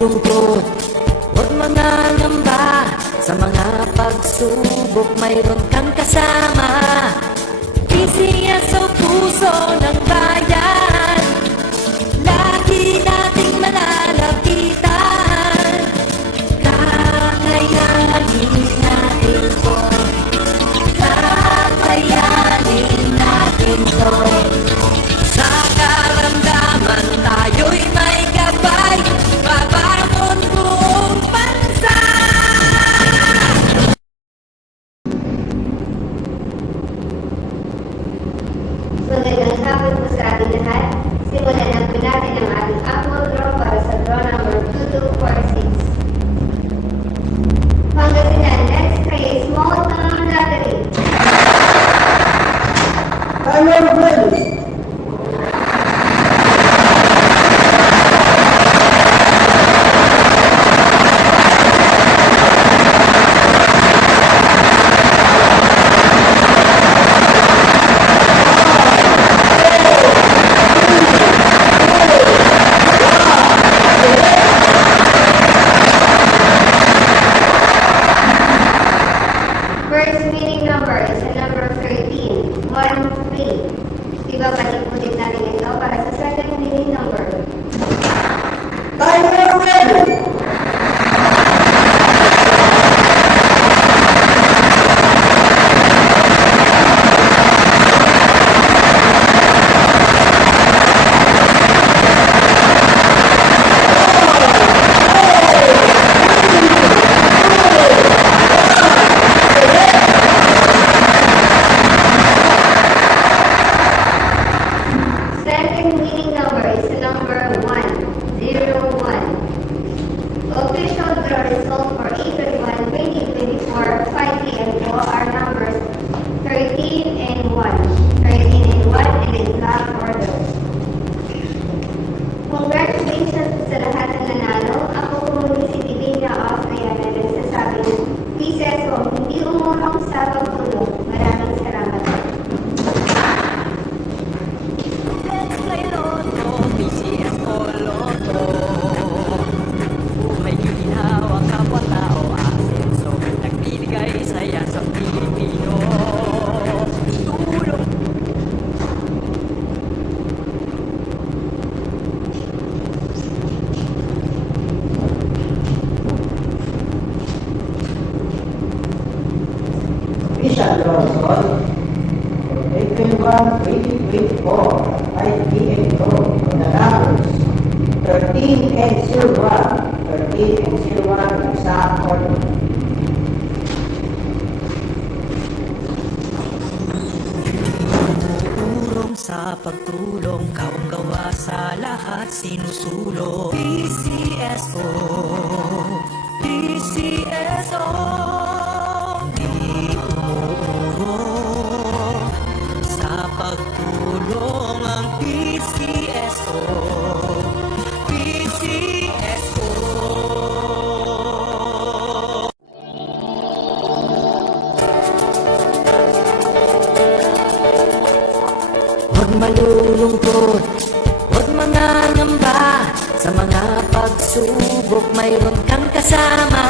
malulungkot, huwag mangangamba. Sa mga pagsubok mayroon kang kasama. PCS sa puso ng bayan, lagi nating malalapitan. Kakayanin natin to, kakayanin natin to. Sa karamdaman tayo'y may gabay, babangon buong bansa. Magandang hapon po sa ating lahat. Simulan na po natin ang ating Apple Draw para sa draw number 2246. Pangasinan, let's play a small town lottery. Tayo ready. First winning number is the number 13, 1-3. Ibabalik ulit natin ito para sa second winning number. Tayo ready. Second winning number is the number 101. Official draw result for April 1, 2024, 5 p.m. po are numbers 13 and 1. 13 and 1 and in black order. Congratulations sa lahat ng nanalo. Ako po muli si Divina Austria na nagsasabing, Pieces o hindi umurong sa pagtulong. Maraming salamat. Let's play Lotto, PCS o Lotto. May ginhawa kapwa tao asenso, nagbibigay saya sa Pilipino. Tulong. Official draw result for April 1, 2024, 5 p.m. draw for the numbers 13 and 01. 13 and 01 exact order. Tumutulong sa pagtulong, kaong gawa sa lahat sinusulong. PCSO, PCSO, di tumurong sa pagtulong ang PCSO, PCSO. Huwag malulungkot, huwag mangangamba. Sa mga pagsubok mayroon kang kasama.